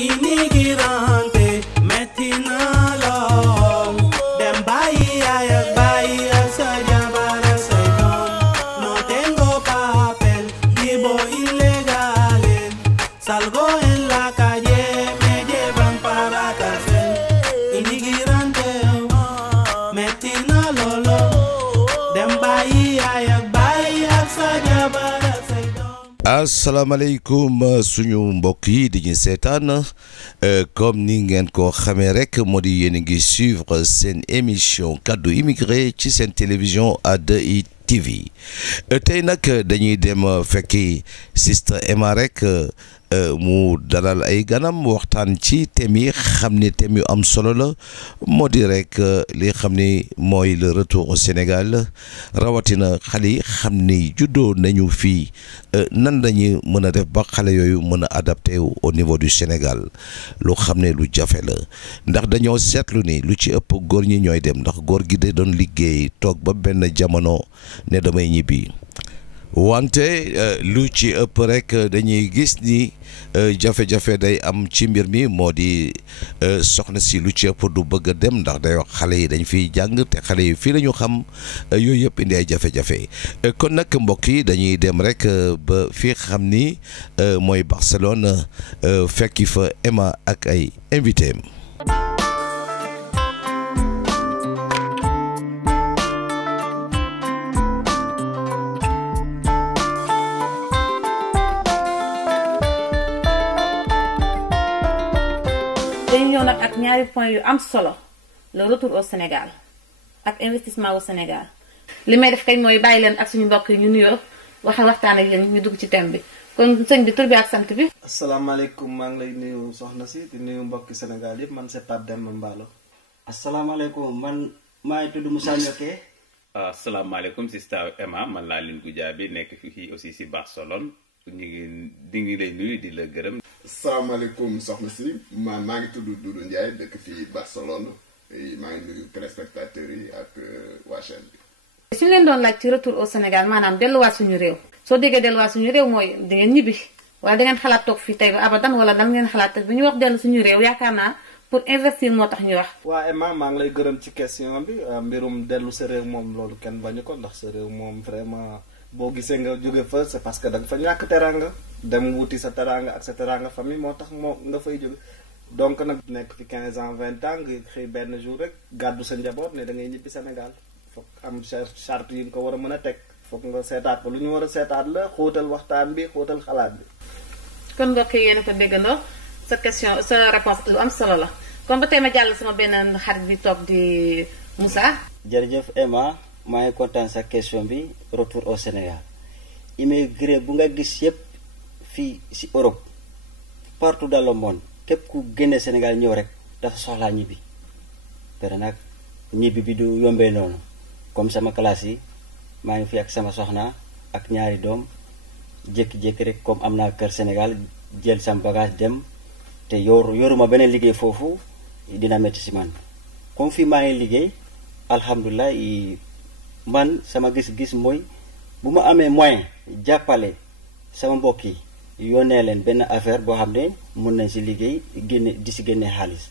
Inmigrante, metinalo. Dem bahía, bahía, saya para saidon. No tengo papel, vivo ilegal. Salgo en la calle, me llevan para cárcel. Inmigrante, metinalo. Dem bahía, bahía, saya para saidon. asalaamaaleykum suñu mbokk yi di ñu seetaan comme ni ngeen ko xamee rek moo di yéen a ngi suivre seen émission kaddu immigré ci seen télévision A2I TV tey nag dañuy dem fekki Sister Emma rek mu dalal ay ganam waxtaan ci thème yi xam ne thème yu am solo la moo di rek li xam ne mooy le retour au Sénégal rawatina xale yi xam ne juddoo nañu fii nan lañu mën a def ba xale yooyu mën a adapté au niveau du Sénégal lu xam ne lu jafe la ndax dañoo seetlu ni lu ci ëpp góor ñi ñooy dem ndax góor gi de doon liggéey toog ba benn jamono ne damay ñibbi wante lu ci ëpp rek dañuy gis ni jafe-jafe day am ci mbir mi moo di soxna si lu ci ëpp du bëgg a dem ndax day wax xale yi dañ fiy jàng te xale yi fii la ñu xam yooyu yëpp indi ay jafe-jafe kon nag mbokk yi dañuy dem rek ba fii xam ni mooy Barcelone fekki fa Emma ak ay invité am. dañu ñëw nag ak ñaari point yu am solo le retour au Sénégal ak investissement au Sénégal li may def kay mooy bàyyi leen ak suñu mbokk yi ñu nuyoo waxtaan ak yéen ñu dugg ci thème bi kon sëñ bi tur bi ak sant bi. asalaamaaleykum maa ngi lay nuyu soxna si di nuyu mbokki Sénégal yëpp man c'est Pape Demba Mballo. asalaamaaleykum man maa ngi tudd Moussa Nioké. asalaamaaleykum Sister Emma man laa Lune Goudiaby nekk fii aussi si Barcelone di ngi lay nuyu di la gërëm. salaamaaleykum soxna si maa ngi tudd Doudou Ndiaye dëkk fii Barcelone maa ngi nuyu téléspectateurs yi ak waa chaîne bi. suñu leen doon laaj ci retour au Sénégal maanaam delluwaat suñu réew soo déggee delluwaat suñu réew mooy da ngeen ñibbi wala da ngeen xalaat toog fii tey ba abadan wala dan ngeen xalaat te bu ñu wax dellu suñu réew yaakaar naa pour investir moo tax ñuy wax. waa Emma maa ngi lay gërëm ci question bi mbirum dellu sa réew moom loolu kenn bañu ko ndax sa réew moom vraiment boo gisee nga jóge fa c'est parce que da nga fa ñàkk teranga dem wuti sa teranga ak sa teranga famille moo tax moo nga fay jóge donc nag nekk fi 15 ans 20 ans nga xëy benn jour rek gàddu sa njaboot ne da ngay ñibbi Sénégal foog am charte yi nga ko war a mën a teg foog nga seetaat ko lu ñu war a seetaat la xóotal waxtaan bi xóotal xalaat bi. kon mbokk yi yéen a ko déggandoo sa question sa réponse lu am solo la kon ba tey ma jàll sama benn xarit bi toog di Moussa. jërëjëf Emma maa ngi kontaan sa question bi retour au Sénégal immigré bu nga gis yëpp fii ci Europe partout dans le monde képp ku génne Sénégal ñëw rek dafa soxlaa ñibbi pare nag ñibbi bi du yombee noonu comme sama classe yi maa ngi fi ak sama soxna ak ñaari doom jékki-jékki rek comme am naa kër Sénégal jël sama bagage dem te yoruma beneen liggéey foofu dina métti ci man comme fii maa ngi liggéey alhamdulilah man sama gis-gis mooy bu ma amee moyen jàppale sama mbokk yi yónnee leen benn affaire boo xam ne mun nañ ci liggéey di ci génne xaalis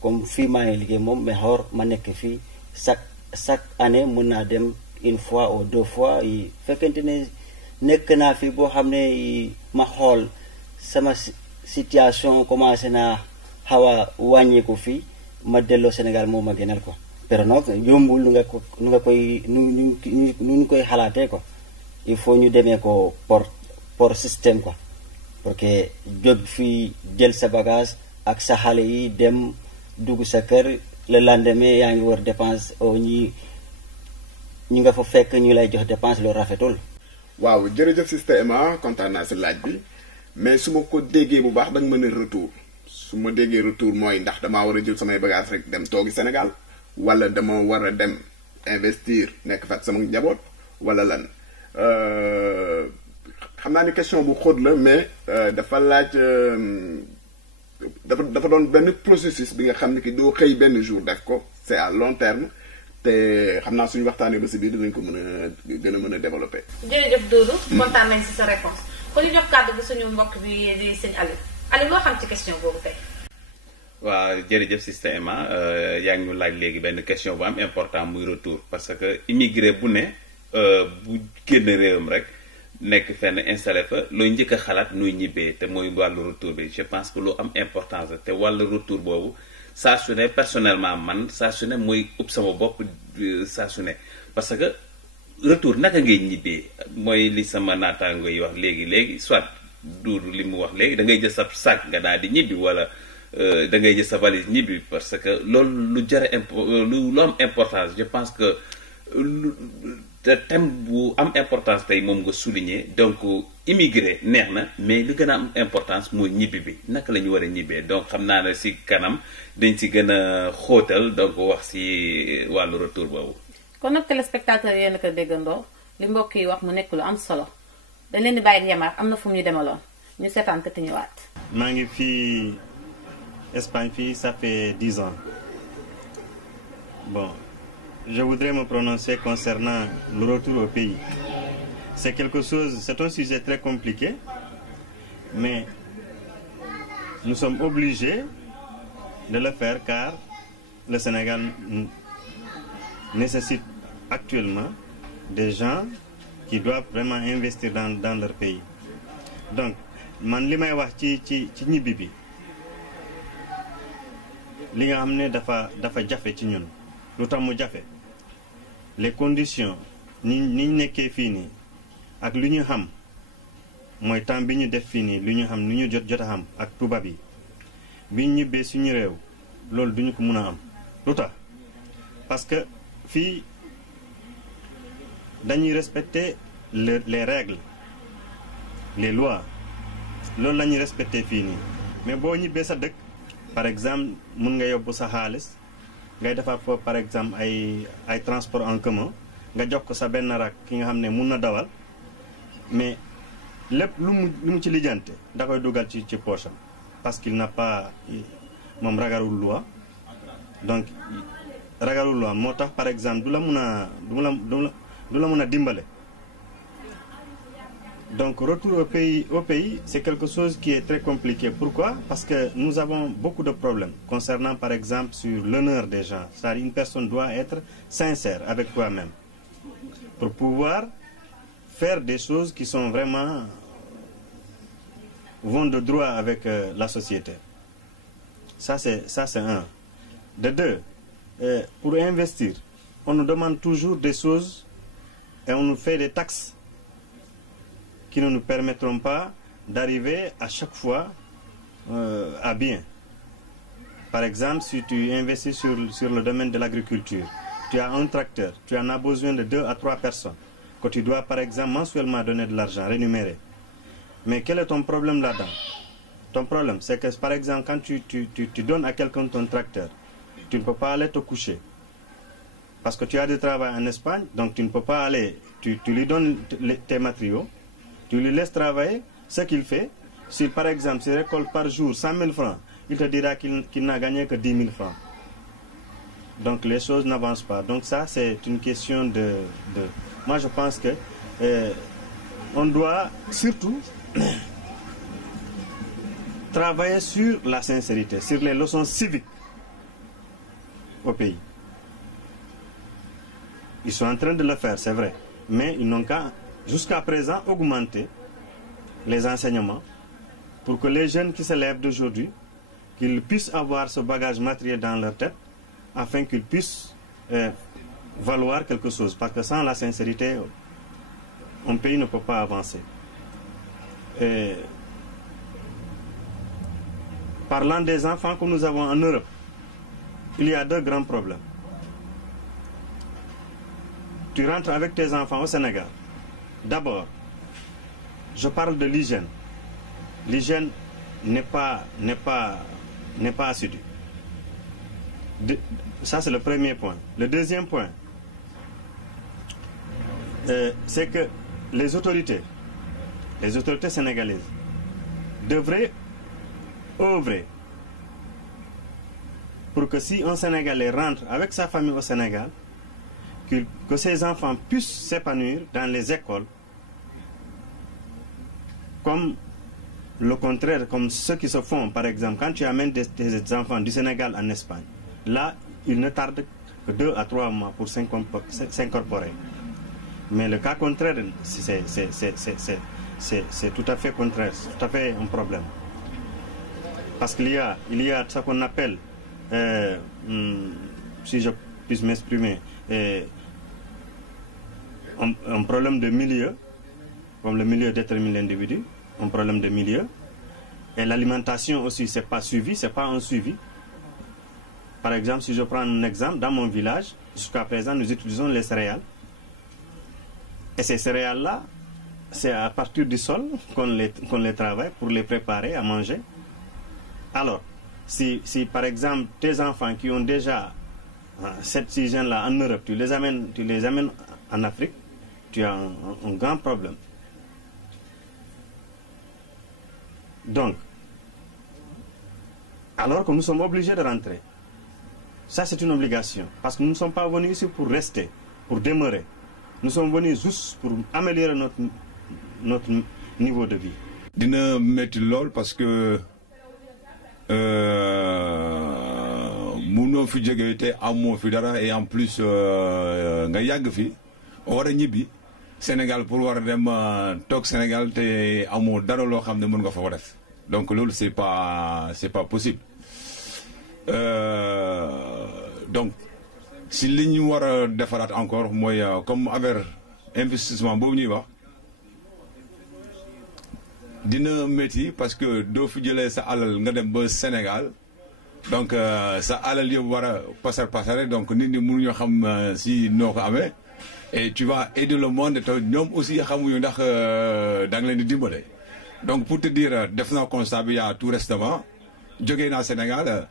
comme fii maa ngi liggéey moom mais xoor ma nekk fii chaque année mun naa dem une fois ou 2 fois fekkente ne nekk naa fi boo xam ne ma xool sama situation commencé naa xaw a wàññeeku fii ma delloo Sénégal moo ma gënal ko pero nag yombul nu nga koy xalaatee ko il faut ñu demee ko por système quoi parce que jóg fii jël sa bagage ak sa xale yi dem dugg sa kër le lendemain yaa ngi war dépense ñi nga fa fekk ñu lay jox dépense loolu rafetul. waaw jërëjëf Sister Emma kontaan naa si laaj bi mais su ma ko déggee bu baax da nga mën a retour su ma déggee retour mooy ndax damaa war a jël samay bagage rek dem toogi Sénégal wala dama war a dem investir nekk fat sama njaboot wala lan xam naa ni question bu xóot la mais dafa laaj dafa doon benn processus bi nga xam ne ki doo xëy benn jour def ko c'est à long terme te xam naa suñu waxtaanee ba si biir dinañ ko mën a gën a mën a développer. jërëjëf Doudou. kontaan nañ si sa réponse kon ñu jox kàddu bi suñu mbokk bi di sëñ Aliou Aliou loo xam ci question boobu tey. waaw jërëjëf Sister Emma yaa ngi ñu laaj léegi benn question bu am important muy retour parce que immigré bu ne bu génn réewam rek nekk fenn installé fa looy njëkk a xalaat nuy ñibbee te mooy wàllu retour bi je pense que lu am importance la te wàllu retour boobu saa su ne personnellement man saa su ne mooy ub sama bopp saa su ne parce que retour naka ngay ñibbee mooy li sama naataango yi wax léegi soit duuru li mu wax léegi da ngay jël sa sac nga daal di ñibbi wala da ngay jël sa valise ñibbi parce que loolu lu jar lu am importance je pense que thème bu am importance tey moom nga souligner donc immigré neex na mais li gën a am importance mooy ñibbi bi naka la ñu war a ñibbee donc xam naa ne si kanam dañ si gën a xóotal donc wax si wàllu retour boobu. kon nag téléspectateur yéen a ko déggandoo li mbokk yi wax mu nekk lu am solo dañ leen di bàyyi Yamar am na fu mu ñu demaloon ñu seetaan te ñëwaat. maa ngi fii Espagne fii ça fait 10 ans bon je voudrais me prononcer concernant le retour au pays. C'est quelque chose, c'est un sujet très compliqué, mais nous sommes obligés de le faire car le Sénégal nécessite actuellement des gens qui doivent vraiment investir dans leur pays. Donc, man li may wax ci ñibbi bi li nga xam ne dafa jafe ci ñun lu tax mu jafe les conditions ni nekkee fii nii ak lu ñu xam mooy temps bi ñu def fii nii lu ñu xam lu ñu jot a xam ak tubaab yi bi ñu ñibbee suñu réew loolu duñu ko mun a am lu tax parce que fii dañuy respecter les règles les lois loolu la ñuy respecter fii nii mais boo ñibbee sa dëkk par exemple mun nga yóbbu sa xaalis ngay defar foofu par exemple ay transport en commun nga jox ko sa benn rak ki nga xam ne mun na dawal mais lépp lu mu ci lijjante da koy dugal ci poche am parce qu'il n'a pas moom ragalul loi donc ragalul loi moo tax par exemple du la mun a dimbale. Donc retour au pays c'est quelque chose qui est très compliqué. Pourquoi? Parce que nous avons beaucoup de problèmes concernant par exemple sur l'honneur des gens. C'est-à-dire une personne doit être sincère avec toi-même pour pouvoir faire des choses qui sont vraiment vont de droit avec la société. Ça c'est un. De deux, pour investir, on nous demande toujours des choses et on nous fait des taxes qui ne nous permettront pas d'arriver à chaque fois à bien. Par exemple, si tu investis sur le domaine de l'agriculture, tu as un tracteur, tu en as besoin de 2 à 3 personnes, que tu dois par exemple mensuellement donner de l'argent, rémunérer. Mais quel est ton problème là-dedans? Ton problème, c'est que par exemple, quand tu donnes à quelqu'un ton tracteur, tu ne peux pas aller te coucher. Parce que tu as du travail en Espagne, donc tu ne peux pas aller, tu lui donnes tes matériaux, tu lui laisses travailler, ce qu'il fait. Si par exemple, s'il récolte par jour 100 000 francs, il te dira qu'il n'a gagné que 10 000 francs. Donc les choses n'avancent pas. Donc ça, c'est une question de... Moi, je pense que on doit surtout travailler sur la sincérité, sur les leçons civiques au pays. Ils sont en train de le faire, c'est vrai. Mais ils n'ont qu'à, jusqu'à présent, augmenter les enseignements pour que les jeunes qui se lèvent d'aujourd'hui, qu'ils puissent avoir ce bagage matériel dans leur tête afin qu'ils puissent valoir quelque chose. Parce que sans la sincérité, un pays ne peut pas avancer. Parlant des enfants que nous avons en Europe, il y a 2 grands problèmes. Tu rentres avec tes enfants au Sénégal. D'abord, je parle de l'hygiène. L'hygiène n'est pas assidue. Ça, c'est le premier point. Le deuxième point, c'est que les autorités sénégalaises devraient œuvrer pour que si un Sénégalais rentre avec sa famille au Sénégal, que ces enfants puissent s'épanouir dans les écoles comme le contraire, comme ceux qui se font, par exemple, quand tu amènes des enfants du Sénégal en Espagne, là, ils ne tardent que 2 à 3 mois pour s'incorporer. Mais le cas contraire, c'est tout à fait contraire, c'est tout à fait un problème. Parce qu'il y a ce qu'on appelle, si je puis m'exprimer, un problème de milieu, comme le milieu détermine l'individu, un problème de milieu. Et l'alimentation aussi, c'est pas suivi, c'est pas un suivi. Par exemple, si je prends un exemple, dans mon village, jusqu'à présent, nous utilisons les céréales. Et ces céréales-là, c'est à partir du sol qu'on les travaille pour les préparer à manger. Alors, si par exemple, tes enfants qui ont déjà cette hygiène-là en Europe, tu les amènes en Afrique, tu as un grand problème. Donc, alors que nous sommes obligés de rentrer, ça c'est une obligation, parce que nous ne sommes pas venus ici pour rester, pour demeurer. Nous sommes venus juste pour améliorer notre niveau de vie. Dina metti lool parce que mënoo fi jóge te amoo fi dara et en plus nga yàgg fi war a ñibbi Sénégal pour war a dem toog Sénégal te amoo dara loo xam ne mën nga fa def donc loolu c'est pas possible donc si li ñu war a defaraat encore mooy comme affaire investissement boobu ñuy wax dina métti parce que doo fi jëlee sa alal nga dem ba Sénégal donc sa alal yëpp war a pasare donc nit ñi mënuñoo xam si noo ko amee et tu vas aider le monde te ñoom aussi xamuñu ndax da nga leen di dimbale donc pour te dire def naa constat bi yaa tout récemment jógee naa Sénégal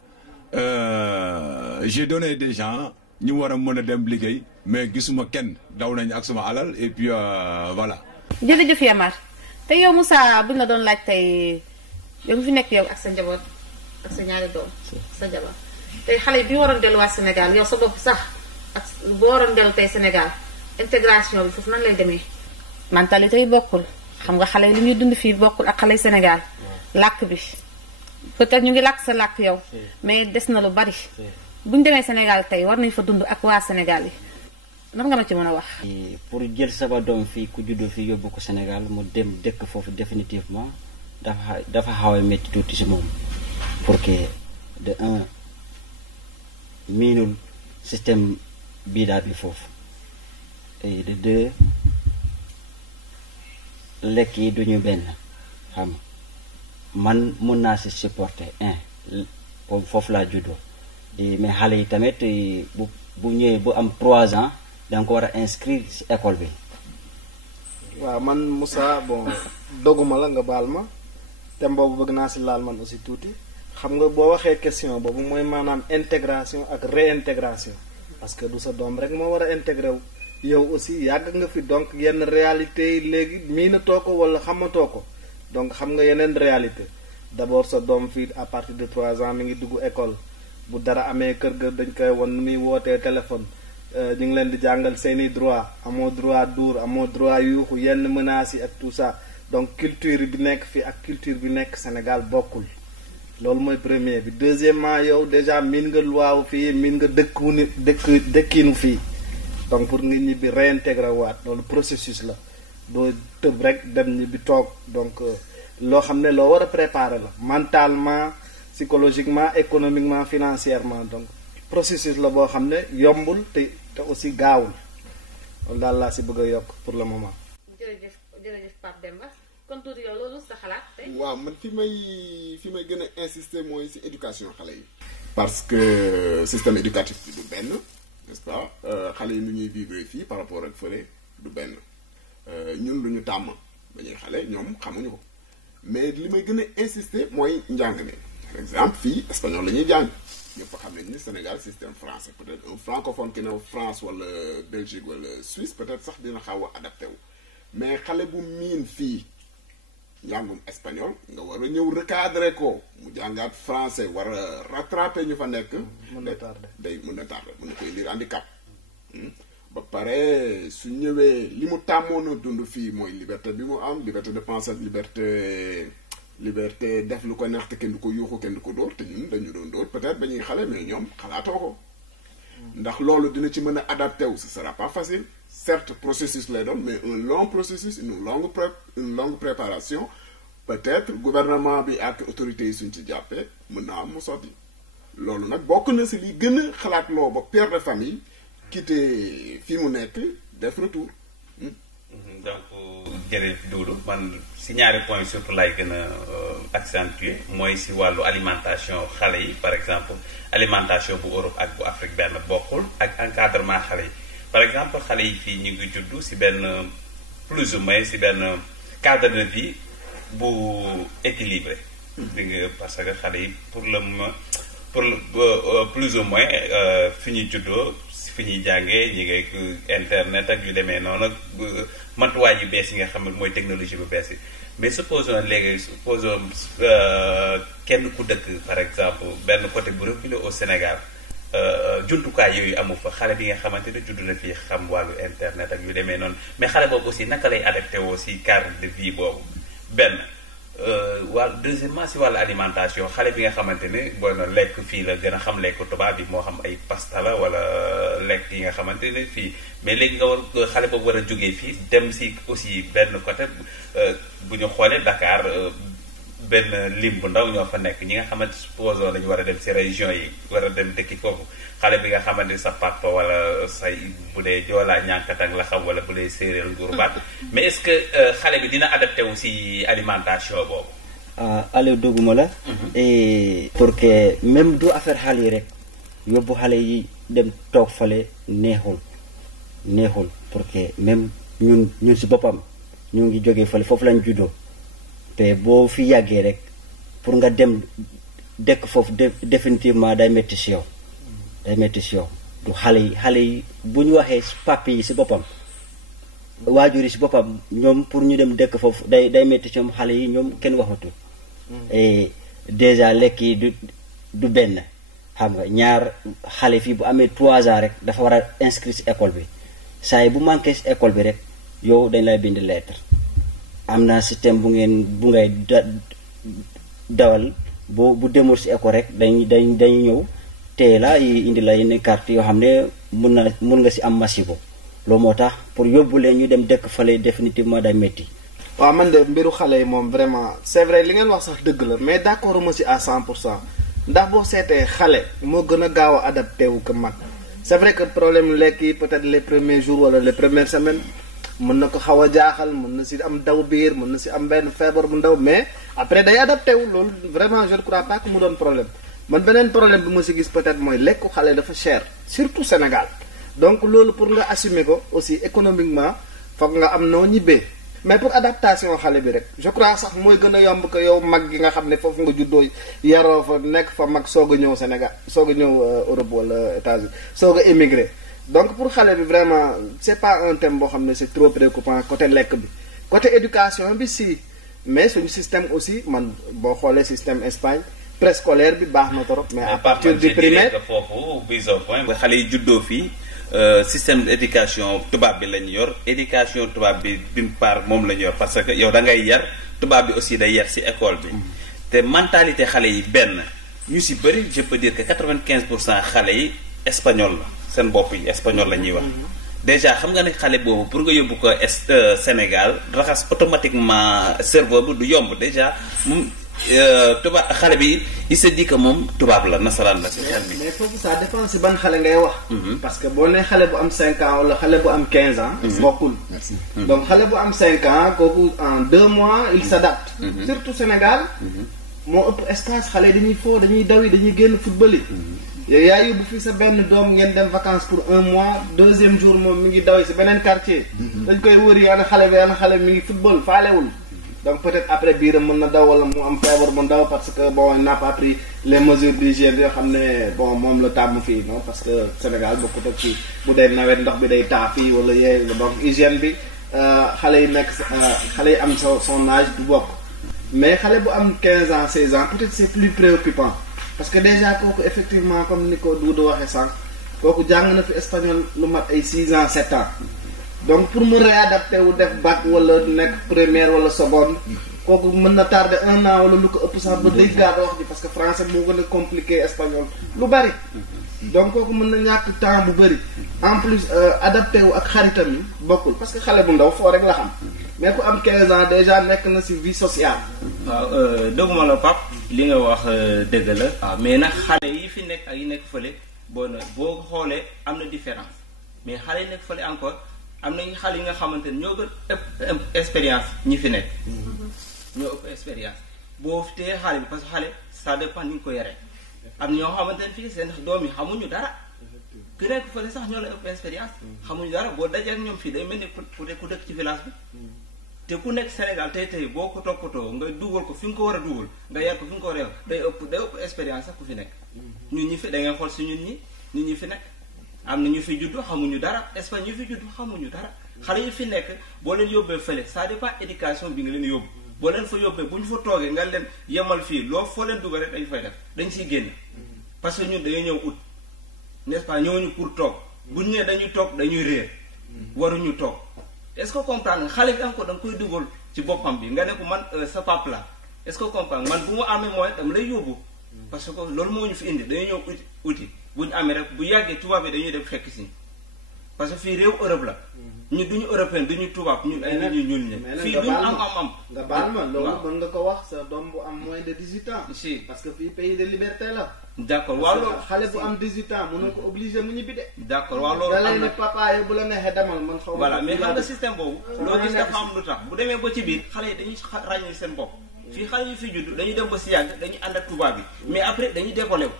j'ai donné des gens ñu war a mën a dem liggéey mais gisuma kenn daw nañ ak suma alal et puis voilà. jërëjëf Yamar te yow Moussa buñ la doon laaj tey yow fi nekk yow ak sa njaboot ak sa ñaari doom sa jabar tey xale bi waroon delluwaat Sénégal yow sa bopp sax ak boo waroon dellu tey Sénégal intégration bi foofu nan lay demee. mentalité yi bokkul xam nga xale yi li ñuy dund fii bokkul ak xale yi Sénégal làkk bi peut-être ñu ngi làkk sa làkk yow mais des na lu bari buñ demee Sénégal tey war nañ fa dund ak waa Sénégal yi nan nga ma ci mën a wax. pour jël sama doom fii ku juddoo fii yóbbu ko Sénégal mu dem dëkk foofu définitivement dafa xaw a métti tuuti si moom pour que de un miinul système biidaa bi foofu et de deux lekk yi duñu benn xam man mun naa si supporter foofu laa juddoo mais xale yi tamit bu ñëwee bu am 3 ans danga ko war a inscrire ci école bi. waaw man Moussa bon doguma la nga baal ma thème boobu bëgg naa ci laal man aussi tuuti xam nga boo waxee question boobu mooy maanaam intégration ak réintégration parce que du sa doom rek moo war a intégré wu yow aussi yàgg nga fi donc yenn réalité yi léegi miinatoo ko walla xamatoo ko donc xam nga yeneen réalité d'abord sa doom fii à partir de 3 ans mi ngi dugg école bu dara amee kër ga dañ koy won nu muy wootee téléphone ñu ngi leen di jàngal seeni droit amoo droit duur amoo droit yuuxu yenn menaces yi ak tout ça donc culture bi nekk fii ak culture bi nekk Sénégal bokkul loolu mooy premier bi deuxièmement yow déjà miin nga luwaawu fii miin nga dëkkiinu fii donc pour nga ñibbi réintégrer waat loolu processus la doo tëb rek dem ñibbi toog donc loo xam ne loo war a préparer la mentalement psychologiquement économiquement financièrement donc processus la boo xam ne yombul te aussi gaawul loolu daal laa si bëgg a yokk pour le moment. jërëjëf Pape Demba kon tuuti yow loolu sa xalaat tey. waaw man fi may gën a insister mooy ci éducation xale yi. parce que système éducatif bi du benn n'est-ce pas xale yi nu ñuy vivre fii par rapport ak fële du benn ñun lu ñu tàmm ba ñuy xale ñoom xamuñu ko mais li may gën a insister mooy njàng mi. par exemple fii espagnol la ñuy jàng ñëpp xam nañ ni Sénégal système français peut-être un francophone qui ne France wala Belgique wala Suisse peut-être sax dina xaw a adapté wu mais xale bu miin fii njàngum espagnol nga war a ñëw recadrer ko mu jàngaat français war a rattraper ñu fa nekk. mën na tardé mën na koy lire handicap. ba pare su ñëwee li mu tàmmoon a dund fii mooy liberté bi mu am liberté de pensée liberté liberté def lu ko neex te kenn du ko yuuxu kenn du ko dóor te ñun dañu doon dóor peut-être ba ñuy xale mais ñoom xalaatoo ko ndax loolu dina ci mën a adapté wu ce sera pas facile certes processus lay doon mais un long processus une longue préparation peut-être gouvernement bi ak autorités yi suñ ci jàppee mën naa am mu sotti loolu nag bokk na si li gën a xalaat loo ba père de famille quitté fi mu nekk def retour. donc jërëjëf Doudou man si ñaari point surtout lay gën a accentuer mooy si wàllu alimentation xale yi par exemple alimentation bu Europe ak bu Afrique benn bokkul ak encadrement xale yi par exemple xale yi fii ñu ngi juddu si benn plus ou moins si benn cadre de vie bu équilibré. Parce que xale yi pour plus ou moins fi ñuy juddoo fi ñuy jàngee ñi ngay internet ak yu demee noonu matuwaay yu bees yi nga xam ne mooy technologie bu bees yi mais supposons léegi kenn ku dëkk par exemple benn côté bu reculé au Sénégal jumtukaay yooyu amu fa xale bi nga xamante ne judd na fii xam wàllu internet ak yu demee noonu mais xale boobu aussi naka lay adapté woo si cadre de vie boobu benn deuxièmement si wàllu alimentation xale bi nga xamante ne booy na lekk fii la gën a xam lekk tubaab bi moo xam ay pasta la wala lekk yi nga xamante ne fii mais léegi nga war xale boobu war a jógee fii dem si aussi benn côté bu ñu xoolee Dakar benn lim bu ndaw ñoo fa nekk ñi nga xamante supposons lañu war a dem si région yi war a dem dëkki foofu xale bi nga xamante sa papa wala say bu dee joolaa ñànkatang la xam wala bu dee séeréer ngurbaat mais est-ce que xale bi dina adapté wu si alimentation boobu. Aliou dugguma la. pour que même du affaire xale yi rek yóbbu xale yi dem toog fale neexul pour que même ñun si boppam ñu ngi jógee fale foofu lañ juddoo te boo fi yàggee rek pour nga dem dëkk foofu définitivement day métti si yow du xale yi bu ñu waxee pape yi si boppam waajur yi si boppam ñoom pour ñu dem dëkk foofu day métti si ñoom xale yi ñoom kenn waxatu et déjà lekk yi du benn xam nga ñaar xale fii bu amee 3 ans rek dafa war a inscrire si école bi saa yi bu manqué si école bi rek yow dañ lay bind lettre am na système bu ngay dawal bu demul si école rek dañu ñëw tey la yi indi la yenn carte yoo xam ne mun nga si am masibo loolu moo tax pour yóbbu leen ñu dem dëkk fale définitivement day métti. waaw man de mbiru xale yi moom vraiment c'est vrai li ngeen wax sax dëgg la mais d'accord ma si à 100% ndax boo seetee xale moo gën a gaaw a adapté wu que mag c'est vrai que problème lekk yi peut-être les premiers jours wala les premières semaines mën na ko xaw a jaaxal mën na si am daw biir mën na si am benn feebar bu ndaw mais après day adapté wu loolu vraiment je ne crois pas que mu doon problème man beneen problème bi ma si gis peut-être mooy lekku xale dafa cher surtout Sénégal donc loolu pour nga assumer ko aussi économiquement foog nga am noo ñibbee mais pour adaptation xale bi rek je crois sax mooy gën a yomb que yow mag gi nga xam ne foofu nga juddoo yaroo fa nekk fa mag soog a ñëw Sénégal soog a ñëw Europe wala États-Unis soog a émigré donc pour xale bi vraiment c'est pas un thème boo xam ne c'est trop préoccupant côté lekk bi côté éducation bi si mais suñu système aussi man boo xoolee système Espagne préscolaire bi baax na trop mais à partir du primaire foofu mise au point ba xale yi juddoo fii système d'éducation tubaab bi lañu yor éducation tubaab bi d'une part moom la ñu yor parce que yow da ngay yar tubaab bi aussi day yar ci école bi te mentalité xale yi benn ñu ci bëri je peux dire que 95% xale yi espagnol la seen bopp yi espagnol la ñuy wax déjà xam nga ne xale boobu pour nga yóbbu ko Sénégal raxas automatiquement cerveau bi du yomb déjà moom tubaab xale bi il se dit que moom tubaab la nasaraan la si xel bi. mais foofu ça dépend si ban xale ngay wax. parce que boo nee xale bu am 5 ans wala xale bu am 15 ans. bokkul. donc xale bu am 5 ans kooku en 2 mois il s'adapte. surtout Sénégal. moo ëpp espace xale yi dañuy foo dañuy dawi dañuy génn football yi. yow yaa yóbbu fii sa benn doom ngeen dem vacances pour 1 mois 2e jour moom mi ngi dawi si beneen quartier. dañ koy wëri ana xale mi ngi football faalewul. donc peut-être après biiram mën na daw wala mu am feebar bu ndaw parce que bon il n'a pas pris les mesures d'hygiène yoo xam ne bon moom la tàmm fii non parce que Sénégal bokkut ak fii bu dee nawet ndox bi day taa fii wala yee donc hygiène bi xale yi am son âge du bokk mais xale bu am 15 ans 16 ans peut-être c'est plus préoccupant parce que déjà kooku effectivement comme ni ko Doudou waxee sànq kooku jàng na fi espagnol lu mat ay 6 ans 7 ans donc pour mu réadapter wu def bac wala nekk première wala seconde kooku mën na tardé 1 an wala lu ko ëpp sax ba déggaat wax ji parce que français moo gën a compliqué espagnol lu bari. donc kooku mën na ñàkk temps bu bëri en plus adapté wu ak xaritam yi bokkul parce que xale bu ndaw foo rek la xam mais ku am 15 ans déjà nekk na ci vie sociale. waaw dëgguma la Pape li nga wax dëgg la. waaw mais nag xale yi fi nekk ak yi nekk fële boo xoolee am na différence mais xale yi nekk fële encore am nañu xale yi nga xamante ne ñoo gën ëpp expérience ñi fi nekk. ñoo ëpp expérience boo fi téye xale bi parce que xale ça dépend ni nga ko yaree. am ñoo xamante ne fii seen doom yi xamuñu dara ku nekk fële sax ñoo la ëpp expérience xamuñu dara boo dajee ak ñoom fii day mel ni ku dëkk ci village bi te ku nekk Sénégal tey boo ko toppatoo nga dugal ko fi nga ko war a dugal nga yar ko fi nga ko war a yar day ëpp expérience sax ku fi nekk ñun ñi fi da ngay xool si ñun ñi fi nekk am na ñu fi juddu xamuñu dara Espagne ñu fi juddu xamuñu dara xale yi fi nekk boo leen yóbbee fële ça dépend éducation bi nga leen yóbbu boo leen fa yóbbee bu ñu fa toogee nga leen yemal fii loo foo leen dugal rek dañu fay def dañ siy génn parce que ñun dañuy ñëw ut n'est-ce pas ñëwuñu pour toog bu ñu nee dañuy toog dañuy réer waruñu toog est-ce que comprendre nga xale bi encore da nga koy dugal ci boppam bi nga ne ko man sa papa la est-ce que comprendre man bu mu amee moyen dama lay yóbbu parce que loolu moo ñu fi indi dañuy ñëw uti bu ñu amee rek bu yàggee tubaab yi dañuy dem fekk si parce que fii réew Europe la ñu duñu européen duñu tubaab ñun ay nit ñu ñuul ñi fii duñu am nga baal ma loolu mën nga ko wax sa doom bu am moins de 18 ans si parce que fii pays de liberté la d'accord waaw loolu xale bu am 18 ans mënoo ko obligé mu ñibbi de d'accord waaw loolu am na papa yi bu la neexee demal man xaw voilà mais xam nga système boobu loo gis dafa am lu tax bu demee ba ci biir xale yi dañuy ràññee seen bopp fii xale yi fi judd dañuy dem ba si yàgg dañuy ànd ak tubaab bi mais après dañuy décollé wu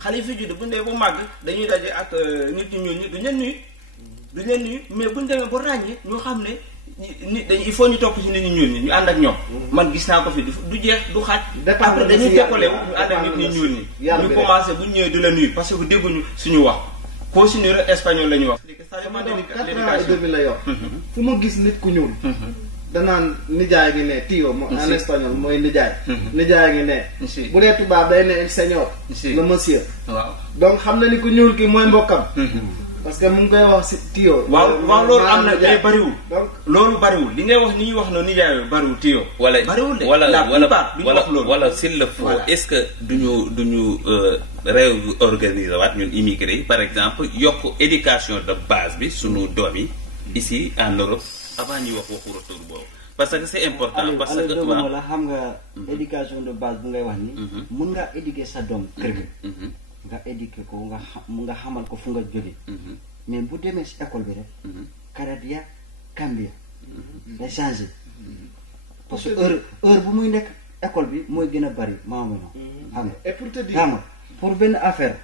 xale yi fi judd bu ñu demee ba màgg dañuy daje ak nit ñu ñuul ñi duñ leen nuyu duñ leen nuyu mais buñu demee ba ràññee ñu xam ne nit dañu il faut ñu topp ci nit ñu ñuul ñi ñu ànd ak ñoom man gis naa ko fi du jeex du xaaj après dañuy décollé wu ñu ànd ak nit ñu ñuul ñi ñu commencé bu ñu ñëwee du la nuyu parce que dégguñu suñu wax continuer espagnol la ñu wax sama doom 4 ans et demi la yor fu ma gis nit ku ñuul danaan nijaay gi ne tio en espagnol mooy nijaay nijaay gi ne bu dee tubaab day ne el señor le monsieur waaw donc xam na ni ku ñuul ki mooy mbokkam parce que mu ngi koy wax si tio waaw loolu am na mais bariwul donc loolu bariwul li ngay wax ni ñuy wax noonu nijaay bariwul tio bariwul de wala s'il le faut est-ce que duñu réorganiser waat ñun immigré yi par exemple yokk éducation de base bi sunu doom yi ici en Europe avant ñuy wax waxu retour boobu parce que c'est important parce que doguma la xam nga éducation de base bu ngay wax ni mun ngaa éduquer sa doom kër ga nga éduquer ko nga xamal ko fu nga jóge mais bu demee si école bi rek Canada Gambia day changé parce que heure bu muy nekk école bi mooy gën a bari maanaam xam nga et pour te dire xam nga pour benn affaire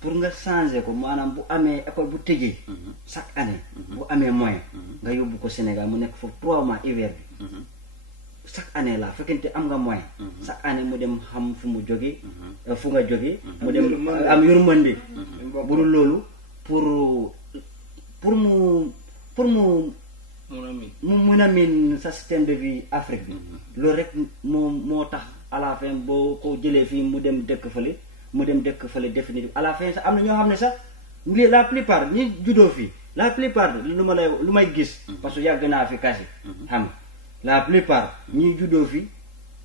pour nga changer ko maanaam bu amee école bu tëjee chaque année bu amee moyen nga yóbbu ko Sénégal mu nekk foofu 3 mois hiver bi chaque année la fekkente am nga moyen chaque année mu dem xam fu mu jógee fu nga jógee mu dem am yërmande bu dul loolu pour mu mun a miin sa système de vie Afrique bi loolu rek moo tax à la fin boo ko jëlee fii mu dem dëkk fële définitive à la fin sax am na ñoo xam ne sax la plupart ñi juddoo fii la plupart lu may gis parce que yàgg naa fi kasi xam nga la plupart ñi juddoo fii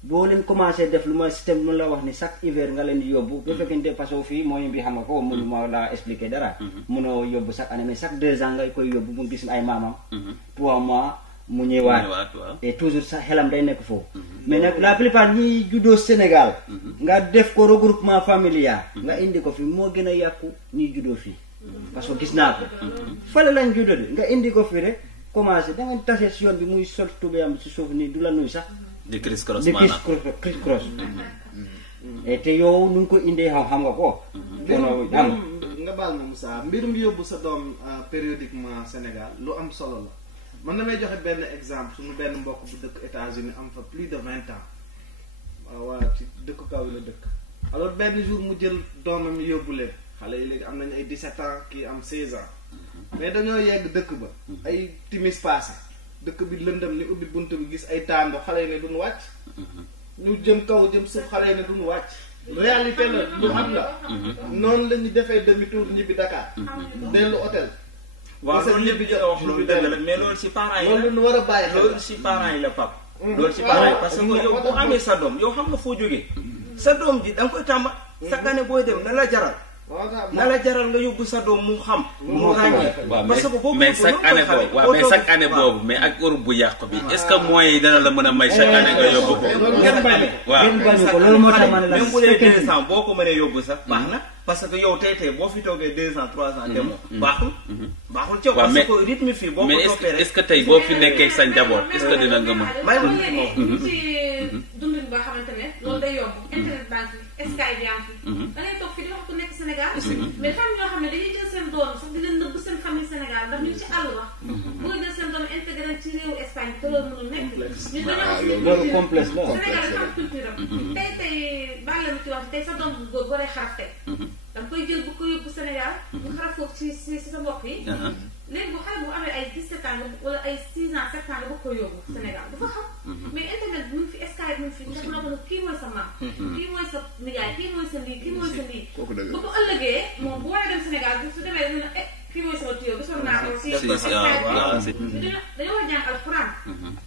boo leen commencé def lu ma système lu la wax ni chaque hiver nga leen di yóbbu bu fekkente parce que fii moyen bi xam nga ko mënu ma la expliquer dara mënoo yóbbu chaque année mais chaque 2 ans ngay koy yóbbu mu gis ay maamam 3 mois mu ñëwaat et toujours sa xelam day nekk foofu mais nag la plupart ñi juddoo Sénégal nga def ko regroupement familial nga indi ko fi moo gën a yàqu ñi juddoo fii parce que gis naa ko fële lañ juddoo de nga indi ko fii rek commencé da nga tase si yoon bi muy sol tubéyam si suuf nii du la nuyu sax di criss cross et te yow nu ngi ko indee xam nga ko nga baal ma Moussa mbirum yóbbu sa doom périodiquement Sénégal lu am solo la man damay joxe benn exemple suñu benn mbokk bu dëkk États-Unis am fa plus de 20 ans waa ci dëkk kaw yi la dëkk alors benn jour mu jël doomam yóbbu leen xale yi léegi am nañu ay 17 ans kii am 16 ans mais dañoo yegg dëkk ba ay timis passé dëkk bi lëndëm ni ubbi bunt bi gis ay taando xale yi ne duñu wàcc ñu jëm kaw jëm suuf xale yi ne duñu wàcc réalité la lu am la noonu la ñu defee demi tour ñibbi Dakar dellu hôtel waaw loolu lépp di wax loolu dëgg la mais loolu si parents yi la loolu war a bàyyi loolu si parents yi la pap loolu ci pareil parce que yow boo amee sa doom yow xam nga foo jógee sa doom ji da nga koy tàmba chaque année booy dem na la jaral nga yóbbu sa doom mu xam mu ràññee parce que boobu mais chaque année boobu waaw mais chaque année boobu mais ak Europe bu yàqu bi est-ce que moyens yi dana la mën a may chaque année nga yóbbu ko waaw loolu moo tax ma ne la même bu dee 2 ans boo ko mënee yóbbu sax baax na parce que yow tey boo fi toogee 2 ans 3 ans demoo baaxul ci parce que rythme fii boo ko toppee rek est-ce que tey boo fi nekkee sa njaboot est-ce que dina nga mën ci dundin boo xamante ne loolu day yomb internet banque yi Skype bi am fi da ngay toog fii di wax ku nekk Sénégal mais dafa am ñoo xam ne dañuy jël seen doom sax di leen nëbb seen famille Sénégal ndax ñu ci àll wax boo jël seen doom intégré ci réewu Espagne te loolu mënul nekk ñu dañoo loolu complexe la Sénégal dafa am culture am tey bàyyi la ci wax tey sa doom bu góor boo dee xaraf tey danga koy jël bu ko yóbbu Sénégal bu xaraf foofu ci sa mbokk yi léegi bu xale bu amee ay 17 ans wala ay 6 ans 7 ans nga bëgg ko yóbbu Sénégal du fa xam mais internet mu ngi fi Skype mu ngi fi nga xam ne kii mooy sa maam kii mooy sa nijaay kii mooy sa lii kii mooy sa lii bu ko ëllëgee moom bu waree dem Sénégal su demee dina kii mooy sama tuyoo gisoon naa ko si dañoo war a jàng alxuraan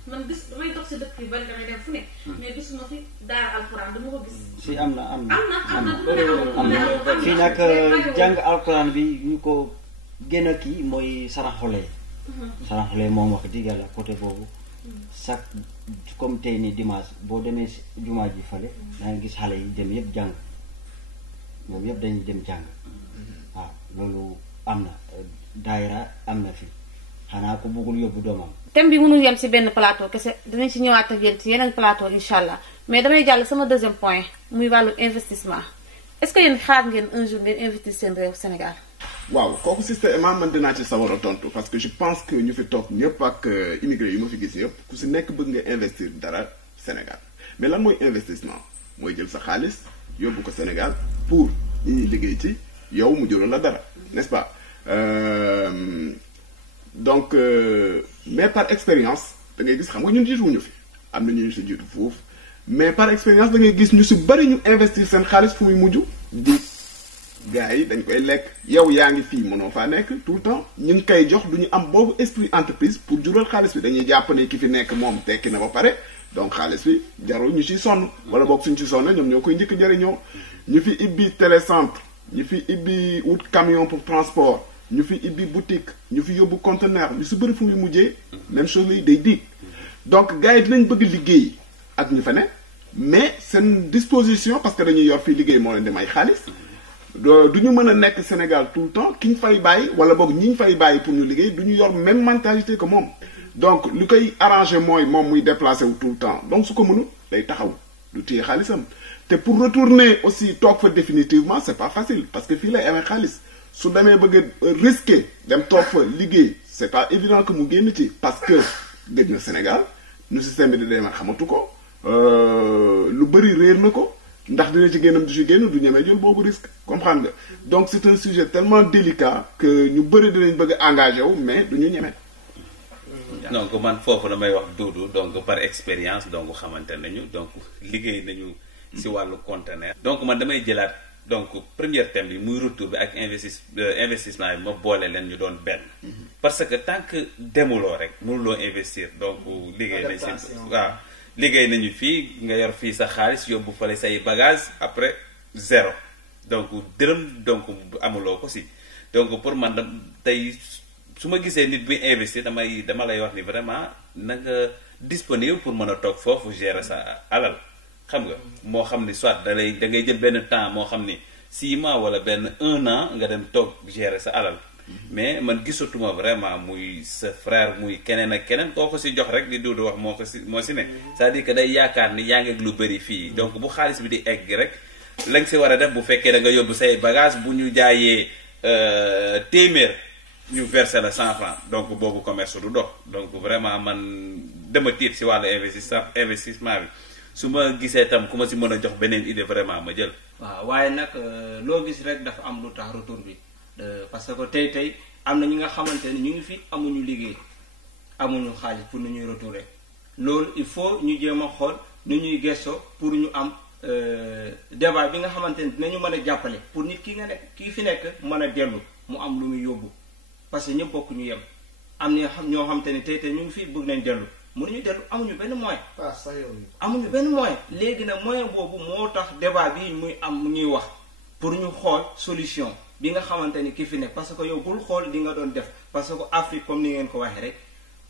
man gis damay dox si dëkk yu bari damay dem fu ne mais gisuma fi daara alxuraan dama ko gis si am na am fii nag jàng alxuraan bi ñu ko gën a kii mooy saraxole moom wax dëgg yàlla côté boobu chaque comme tey ni dimanche boo demee jumaa ji fale da nga gis xale yi dem yëpp jàng ñoom yëpp dañuy dem jàng waaw loolu am na daayira am na fi xanaa ko bëggul yóbbu doomam. thème bi mënul yem ci benn plateau kese dinañ ci ñëwaat ak yéen ci yeneen plateau incha allah mais damay jàll sama deuxième point muy wàllu investissement est-ce que yéen xaar ngeen un jour ngeen investir seen réew Sénégal. waaw kooku systématiquement man dinaa ci sawar a tontu parce que je pense que ñu fi toog ñëpp ak immigré yu ma fi gis ñëpp ku si nekk bëgg nga investir dara Sénégal mais lan mooy investissement mooy jël sa xaalis yóbbu ko Sénégal pour ñi ñuy liggéey ci yow mu jural la dara n'est-ce pas donc mais par expérience da ngay gis xam nga ñun jiituwuñu fi am na ñu si jiitu foofu mais par expérience da ngay gis ñu si bari ñu investir seen xaalis fu muy mujj di gars yi dañ koy lekk yow yaa ngi fii mënoo faa nekk tout le temps ñu ngi koy jox du ñu am boobu esprit entreprise pour jural xaalis bi dañuy jàpp ne ki fi nekk moom tekki na ba pare donc xaalis bi jarul ñu ciy sonn wala boog suñ ci sonn ñoom ñoo koy njëkk jëriñoo ñu fi ibbi télécentre ñu fi ibbi wut camion pour transport ñu fi ibbi boutique ñu fi yóbbu conteneur ñu si bëri fu muy mujjee même chose lay day diig donc gars yi dinañ bëgg liggéey ak ñu fa ne mais seen disposition parce que dañuy yor fii liggéey moo leen di may xaalis du ñu mën a nekk Sénégal tout le temps ki ñu fay bàyyi wala boog ñi ñu fay bàyyi pour ñu liggéey du ñu yor même mentalité que moom donc lu koy arrangé mooy moom muy déplacé wu tout le temps donc su ko mënul day taxaw du téye xaalisam te pour retourner aussi toog fa définitivement c'est pas facile parce que fii lay amee xaalis su demee bëgg a risquer dem toog fa liggéey c'est pas évident que mu génn ci parce que gëj na Sénégal nu système bi di demee xamatu ko lu bëri réer na ko ndax dina ci génnam du ci génn du ñemee jël boobu risque comprendre nga donc c'est un sujet tellement délicat que ñu bëri dinañ bëgg a engagé wu mais du ñu ñeme. donc man foofu la may wax Doudou donc par expérience donc xamante nañu donc liggéey nañu ci wàllu conteneur. donc man damay jëlaat donc première thème bi muy retour bi ak investissement bi ma boole leen ñu doon benn. parce que tant que demuloo rek mënuloo investir donc liggéey nañ ci waaw. liggéey nañu fii nga yor fii sa xaalis yóbbu fale say bagage après zéro donc dërëm donc amuloo ko si donc pour man tey su ma gisee nit buy investir dama lay wax ni vraiment na nga disponible pour mën a toog foofu gérer sa alal xam nga moo xam ni soit da ngay jël benn temps moo xam ni 6 mois wala benn 1 an nga dem toog gérer sa alal mais man gisatuma vraiment muy sa frère muy keneen ak keneen koo ko si jox rek di Doudou wax moo si ne c'est-à-dire que day yaakaar ni yaa ngi ak lu bëri fii donc bu xaalis bi di egg rek la nga si war a def bu fekkee da nga yóbbu say bagage bu ñu jaayee téeméer ñu verser la 100 francs donc boobu commerce du dox donc vraiment man dama tiit si wàllu investissement bi su ma gisee tam ku ma si mën a jox beneen idée vraiment ma jël. waaw waaye nag loo gis rek dafa am lu tax retour bi. parce que tey am na ñi nga xamante ne ñu ngi fi amuñu liggéey amuñu xaalis pour nu ñuy retourner loolu il faut ñu jéem a xool nu ñuy gëstoo pour ñu am débat bi nga xamante ne dinañu mën a jàppale pour nit ki nga nekk kii fi nekk mën a dellu mu am lu muy yóbbu parce que ñëpp bokk ñu yem am na ñoo xamante ne tey ñu ngi fi bëgg nañ dellu mënuñu dellu amuñu benn moyen. waaw sax yow. amuñu benn moyen léegi nag moyen boobu moo tax débat bi muy am mu ñuy wax pour ñu xool solution bi nga xamante ni ki fi nekk parce que yow bul xool li nga doon def parce que Afrique comme ni ngeen ko waxee rek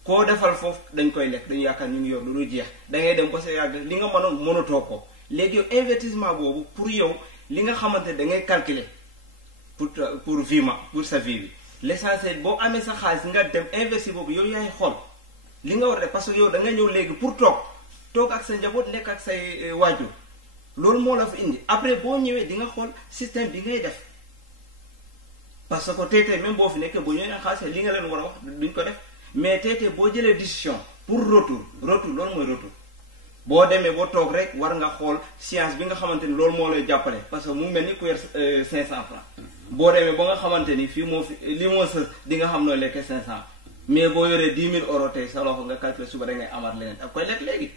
koo defal foofu dañ koy lekk dañu yaakaar ñu ngi yor lu dul jeex da ngay dem ba sa yàgg li nga mënoon mënatoo ko léegi yow investissement boobu pour yow li nga xamante ne da ngay calculer pour vie pour sa vie bi l'essentiel boo amee sa xaalis nga dem investir boobu yow yaay xool li nga war a def parce que yow da nga ñëw léegi pour toog ak sa njaboot nekk ak say waajur loolu moo la fa indi après boo ñëwee di nga xool système bi ngay def parce que tey même boo fi nekkee boo ñëwee xaalis li nga leen war a wax duñ ko def mais tey boo jëlee décision pour retour loolu mooy retour boo demee boo toog rek war nga xool science bi nga xamante ni loolu moo lay jàppale parce que mu mel ni ku yor 500 francs boo demee ba nga xamante ni fii moo fi li moo sës di nga xam nooy lekkee 500 mais boo yoree 10 000 euros tey sa loxo nga calculer suba da ngay amaat leneen ak koy lekk léegi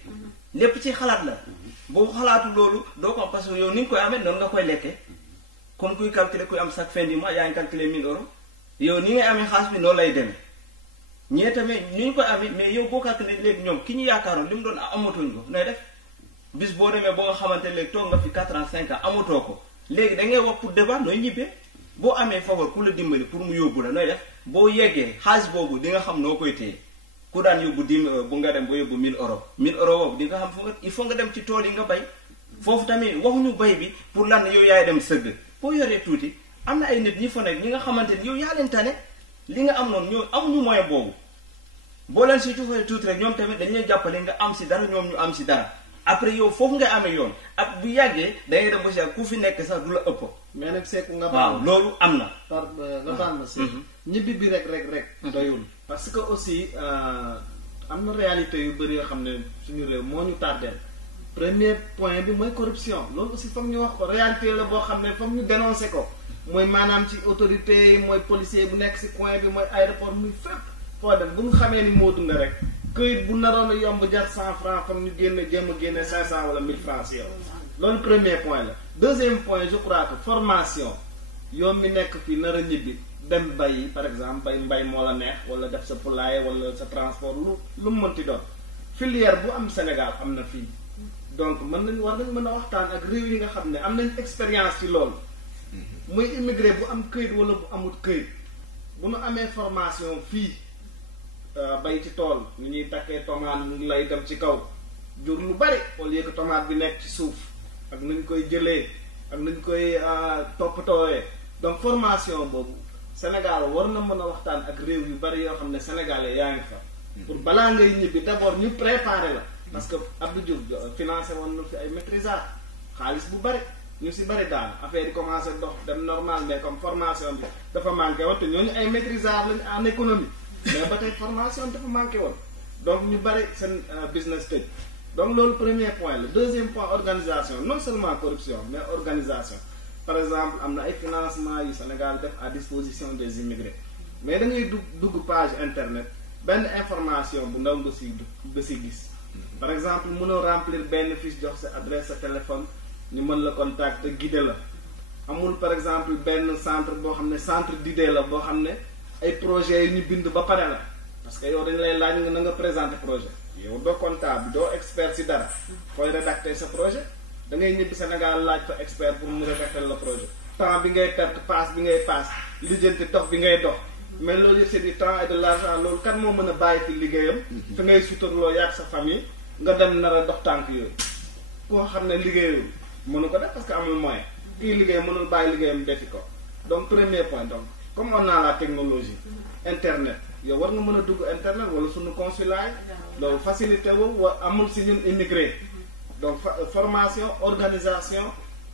lépp ci xalaat la boo xalaatu loolu doo ko am parce que yow ni nga koy amee noonu nga koy lekkee comme kuy calculer kuy am chaque fin du mois yaa ngi calculer 1000 euros yow ni ngay amee xaalis bi noonu lay demee ñee tamit ni ñu koy amee mais yow boo calculer léegi ñoom ki ñu yaakaaroon li mu doon amatuñ ko nooy def bis boo demee ba nga xamante ne léegi toog nga fi 4 ans 5 ans amatoo ko léegi da ngay wax pour débat nooy ñibbee boo amee faveur ku la dimbali pour mu yóbbu la nooy def boo yeggee xaalis boobu di nga xam noo koy téye ku daan yóbbu 10 000 bu nga dem ba yóbbu 1000 euros 1000 euros boobu di nga xam fu nga il faut nga dem ci tool yi nga bay foofu tamit waxuñu bay bi pour lan yow yaay dem sëgg boo yoree tuuti am na ay nit ñi fa nekk ñi nga xamante ni yow yaa leen tane li nga am noonu ñoo amuñu moyen boobu boo leen si tuuti tuuti rek ñoom tamit dañu lay jàppale nga am si dara ñoom ñu am si dara après yow foofu ngay amee yoon ak bu yàggee da ngay dem ba si ku fi nekk sax du la ëpp. mais nag seeku nga waaw loolu am na. nga baal ma si. ñibbi bi rek doyul. parce que aussi am na réalité yu bëri yoo xam ne suñu réew moo ñu tardeel premier point bi mooy corruption loolu aussi foog ñu wax ko réalité la boo xam ne foog ñu dénoncer ko mooy maanaam ci autorité yi mooy policier bu nekk si coin bi mooy aéroport muy fépp foo dem bu ñu xamee ni moo dund rek këyit bu naroon a yomb jar 100 francs foog ñu jéem a génne 500 wala 1000 francs si yow loolu premier point la. deuxième point je crois que formation yow mi nekk fii nar a ñibbi dem bay par exemple mbay moo la neex wala def sa poulailler wala sa transport lu mu mënti doon filière bu am Sénégal am na fii donc war nañ mën a waxtaan ak réew yi nga xam ne am nañ expérience ci loolu muy immigré bu am këyit wala bu amul këyit bu nu amee formation fii bay ci tool ni ñuy takkee tomate mu lay dem ci kaw jur lu bari au lieu que tomate bi nekk ci suuf ak nañ koy jëlee ak nañ koy toppatoowee donc formation boobu Sénégal war na mën a waxtaan ak réew yu bari yoo xam ne sénégalais yaa ngi fa pour balaa ngay ñibbi d'abord ñu préparer la parce que Abdou Diouf financé woon na fi ay maîtrisards xaalis bu bari ñu si bari daan affaire yi commencé dox dem normal mais comme formation bi dafa manqué woon te ñooñu ay maîtrisards lañ en économie mais ba tey formation dafa manqué woon donc ñu bari seen business tëj donc loolu premier point la deuxième point organisation non seulement corruption mais organisation par exemple am na ay financement yu Sénégal def à disposition des immigrés mais da ngay dugg page internet benn information bu ndaw nga si gis par exemple mënoo remplir benn fiche jox sa adresse sa téléphone ñu mën la contacter guider la amul par exemple benn centre boo xam ne centre d'idée la boo xam ne ay projets yu ñu bind ba pare la parce que yow dañu lay laaj nga na nga présenter projet yow doo comptable doo expert ci dara fooy rédacter sa projet da ngay ñibbi Sénégal laaj fa expert pour mu rédacter la projet temps bi ngay perte passe bi ngay passe lijjanti dox bi ngay dox mais loolu c'est du temps et de l'argent loolu kan moo mën a bàyyi fi liggéeyam fi ngay suturloo yaag sa famille nga dem nar a dox tànk yooyu koo xam ne liggéeyul mënu ko def parce que amul moyen kii liggéey mënul bàyyi liggéeyam defi ko donc premier point donc comme on a la technologie internet yow war nga mën a dugg internet wala suñu consulat loolu facilité wu amul si ñun immigré donc formation organisation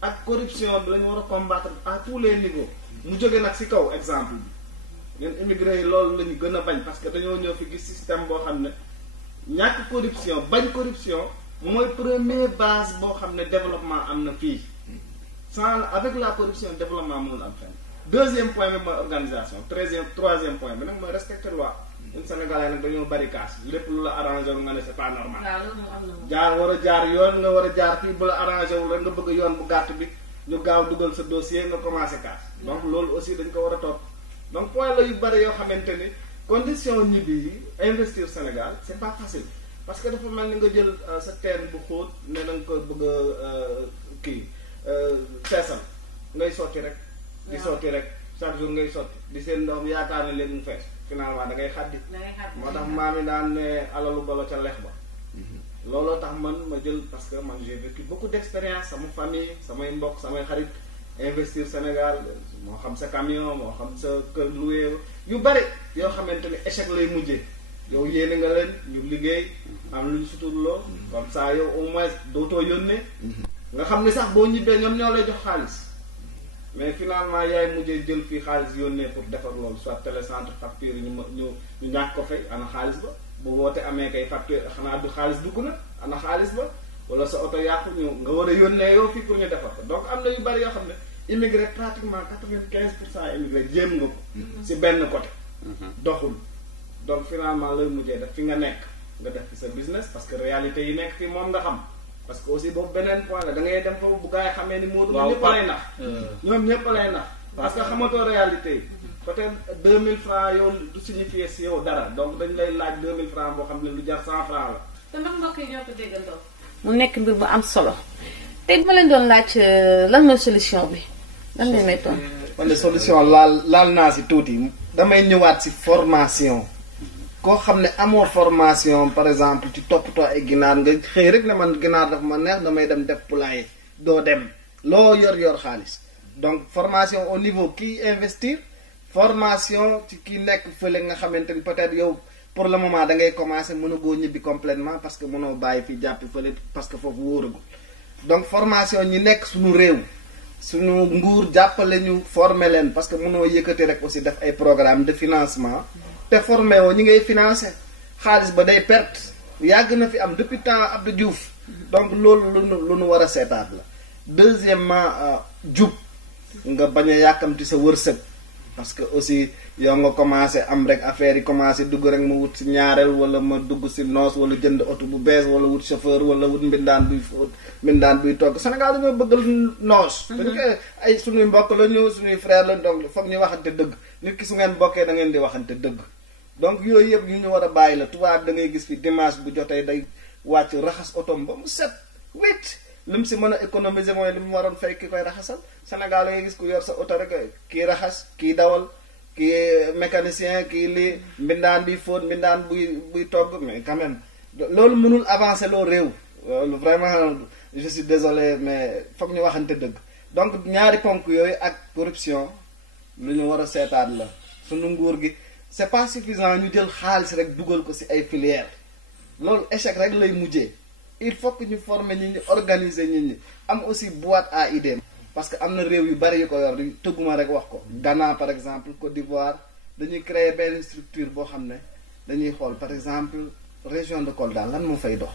ak corruption bi la ñu war a combattre à tous les niveaux mu jóge nag si kaw exemple bi ñun immigré yi loolu la ñu gën a bañ parce que dañoo ñëw fi gis système boo xam ne ñàkk corruption bañ corruption mooy première base boo xam ne développement am na fii sans avec la corruption développement mënul am fenn deuxième point bi mooy organisation troisième point bi nag mooy respecter loi ñun Sénégalais nag dañoo bari kaas lépp lu la arrangé wu nga ne c'est pas normal jaar war a jaar yoon nga war a jaar fii bu la arrangé wu rek nga bëgg yoon bu gàtt bi ñu gaaw dugal sa dossier nga commencé kaas donc loolu aussi dañ ko war a topp donc point la yu bari yoo xamante ni condition ñibbi yi investir Sénégal c'est pas facile parce que dafa mel ni nga jël sa teen bu xóot ne da nga ko bëgg a kii feesal ngay sotti rek di sotti rek chaque jour ngay sotti di seen ndox yaakaar ne léegi mu fees finalement da ngay xaddi moo tax maam yi daan ne alalu bala ca lex ba looloo tax man ma jël parce que man j'ai vécu beaucoup d'expérience sama famille samay mbokk samay xarit investir Sénégal moo xam sa camion moo xam sa kër loué yu bari yoo xamante ni échec lay mujjee yow yéene nga leen ñu liggéey am lu ñu suturloo comme ça yow au moins dootoo yónnee nga xam ne sax boo ñibbee ñoom ñoo lay jox xaalis mais finalement yaay mujjee jël fii xaalis yónnee pour defar loolu soit télécentre facture yi ñu ñàkk ko fay ana xaalis ba bu woote amee kay facture xanaa du xaalis dugg na ana xaalis ba wala sa oto yàqu ñu nga war a yónnee yow fii pour ñu defar ko donc am na yu bari yoo xam ne immigré pratiquement 95% immigré jéem nga ko si benn côté doxul donc finalement lay mujjee def fi nga nekk nga def fi sa business parce que réalité yi nekk fii moom nga xam parce que aussi boobu beneen point la da ngay dem foofu bu gaa yi xamee ni Modou ñëpp lay nax ñoom ñëpp lay nax parce que xamatoo réalité yi peut-être 2000 francs yow du signifier si yow dara donc dañ lay laaj 2000 francs boo xam ne lu jar 100 francs la te ndax mbokk yi ñoo ko déggandoo mu nekk mbir bu am solo tey bu ma leen doon laaj lan mooy solution bi lan ngay may toon man de solution laal naa si tuuti damay ñëwaat si formation koo xam ne amoo formation par exemple ci toppatoo ay ginaar nga xëy rek ne man ginaar dafa ma neex damay dem def poulailler doo dem loo yor xaalis donc formation au niveau kii investir formation ci kii nekk fële nga xamante ni peut-être yow pour le moment da ngay commencer mën a goo ñibbi complètement parce que mënoo bàyyi fi jàppi fële parce que foofu wóoragul donc formation ñi nekk suñu réew suñu nguur jàppale ñu former leen parce que mënoo yëkkati rek aussi def ay programme de financement te formé woo ñi ngay financé xaalis ba day perte yàgg na fi am depuis temps Abdou Diouf donc loolu lu nu war a seetaat la deuxièmement jub nga bañ a yàkkamti sa wërsëg parce que aussi yow nga commencé am rek affaire yi commencé dugg rek ma wut si ñaareel wala ma dugg si noos wala jënd oto bu bees wala wut chauffeur wala wut mbindaan buy fóot mbindaan buy togg Sénégal dañoo bëggal noos dañ koy ay suñuy mbokk la ñu suñuy frère la donc foog ñu waxante dëgg nit ki su ngeen bokkee da ngeen di waxante dëgg donc yooyu yëpp yu ñu war a bàyyi la tubaab da ngay gis fi dimanche bu jotee day wàcc raxas otom ba mu set wécc li mu si mën a économiser mooy li mu waroon fay ki koy raxasal Sénégal da ngay gis ku yor sa oto rek kii raxas kii dawal kii mécanicien kii lii mbindaan bi fóot mbindaan buy togg mais quand même loolu mënul avancer loo réew loolu vraiment je suis désolé mais foog ñu waxante dëgg donc ñaari ponk yooyu ak corruption lu ñu war a seetaat la sunu nguur gi c'est pas suffisant ñu jël xaalis rek dugal ko ci ay filières loolu échec rek lay mujjee il faut que ñu former nit ñi organiser nit ñi am aussi boîte à idées parce que am na réew yu bari yu ko yor tëgguma rek wax ko Ghana par exemple Côte d'Ivoire dañuy créer benn structure boo xam ne dañuy xool par exemple région de Kolda lan moo fay dox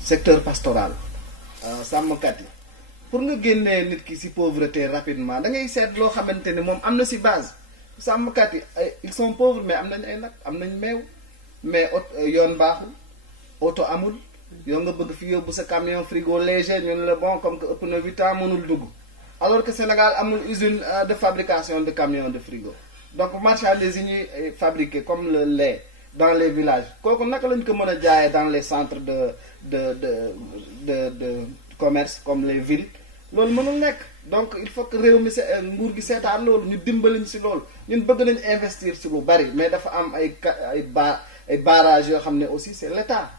secteur pastoral sàmmkat yi pour nga génnee nit ki ci pauvreté rapidement da ngay seet loo xamante ni moom am na ci base sàmmkat yi ils sont pauvres mais am nañ ay nag am nañ meew mais yoon baaxul oto amul yow nga bëgg fi yóbbu sa camion frigo léger ñu ne la bon comme que ëpp na 8 ans mënul dugg alors que Sénégal amul usine de fabrication de camions de frigo donc marchandises yi ñuy fabriquer comme le lait dans les villages kooku naka lañ ko mën a jaayee dans les centres de commerce comme les villes loolu mënul nekk donc il faut que réew mi nguur gi seetaan loolu ñu dimbaliñ ci loolu ñun bëgg nañ investir ci lu bari mais dafa am ay barrages yoo xam ne aussi c'est l'État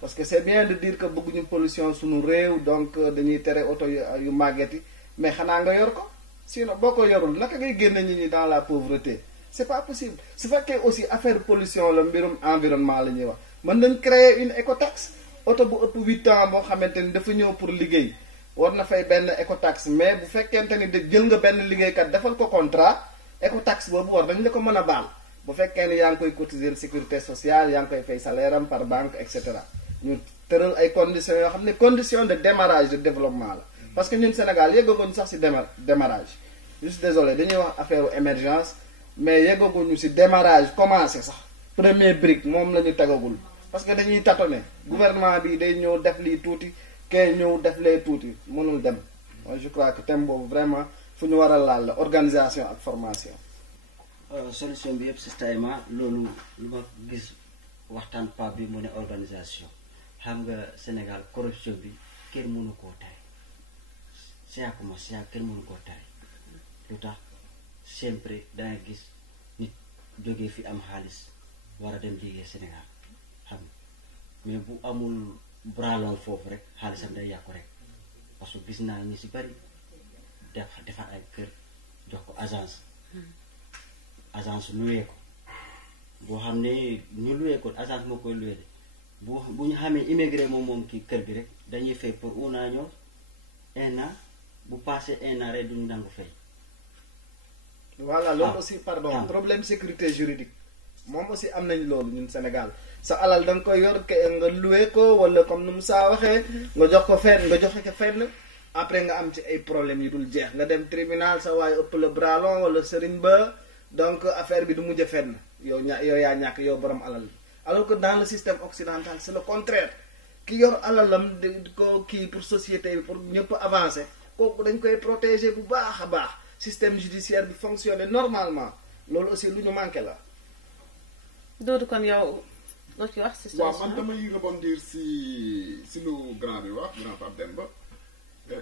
parce que c'est bien de dire que bëgguñu pollution suñu réew donc dañuy tere oto yu màgget yi mais xanaa nga yor ko sinon boo ko yorul naka ngay génne nit ñi dans la pauvreté c'est pas possible su fekkee aussi affaire pollution la mbirum environnement la ñuy wax mën nañ créer une écotaxe oto bu ëpp 8 ans boo xamante ni dafa ñëw pour liggéey war na fay benn écotaxe mais bu fekkente ni jël nga benn liggéeykat defal ko contrat écotaxe boobu war nañ la ko mën a baal bu fekkee ni yaa ngi koy cotiser sécurité sociale yaa ngi koy fay salaire am par banque et cetera ñu tëral ay conditions yoo xam ne conditions de démarrage de développement la parce que ñun Sénégal yeggaguñu sax ci démarrage je suis désolé dañuy wax affaire émergence mais yeggaguñu ci démarrage commencé sax premier brique moom la ñu tegagul parce que dañuy tâtonner gouvernement bi day ñëw def lii tuuti kee ñëw def lee tuuti mënul dem moi je crois que thème boobu vraiment fu ñu war a laal la organisation ak formation. solution bi yëpp système loolu lu ma gis waxtaan Pape bi mu ne organisation xam nga Sénégal corruption bi kenn mënu koo tere siakuma siak kenn mënu koo tere lu tax sempre danga gis nit jógee fi am xaalis war a dem liggéey Sénégal xam nga mais bu amul bralon foofu rek xaalisam day yàqu rek parce que gis naa ñi si bari defar ay kër jox ko agence loué ko boo xam ne ñu loué ko agence moo koy loué de bu ñu xamee immigré moom kii kër gi rek dañuy fay pour un an ñëw un an bu passé un an rek duñu nangu fay. voilà loolu aussi pardon problème sécurité juridique moom aussi am nañ loolu ñun Sénégal sa alal da nga koy yor nga loué ko wala comme nu mu saa waxee nga jox ko fenn nga joxe ko fenn après nga am ci ay problèmes yu dul jeex nga dem tribunal sa waaye ëpp le bras long wala sëriñ ba donc affaire bi du mujj fenn yow yaa ñàkk yow borom alal bi alors que dans le système occidental c'est le contraire ki yor alalam di ko kii pour société bi pour ñëpp avancer kooku dañ koy protéger bu baax a baax système judiciaire bi fonctionner normalement loolu aussi lu ñu manqué la. Doudou kon yow loo ci wax. si waaw man damay rebondir si lu grand bi wax grand Pape Demba.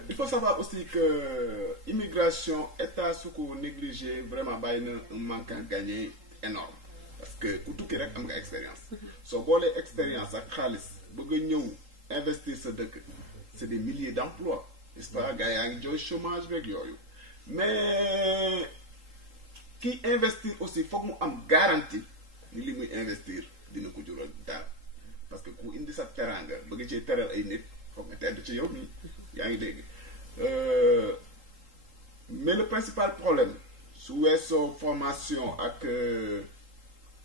Il faut savoir aussi que immigration état su ko négligé vraiment bàyyi na un manque à gagner énorme parce que ku tukki rek am nga expérience soo boolee expérience ak xaalis bëgg a ñëw investir sa dëkk c'est des milliers d'emplois n'est-ce pas gars yaa ngi jooy chômage rek yooyu mais ki investir aussi foog mu am garantie ni li muy investir dina ko jural dara parce que ku indi sa teranga bëgg cee teral ay nit foog nga tedd ci yow nii yaa ngi dégg mais le principal problème su weesoo formation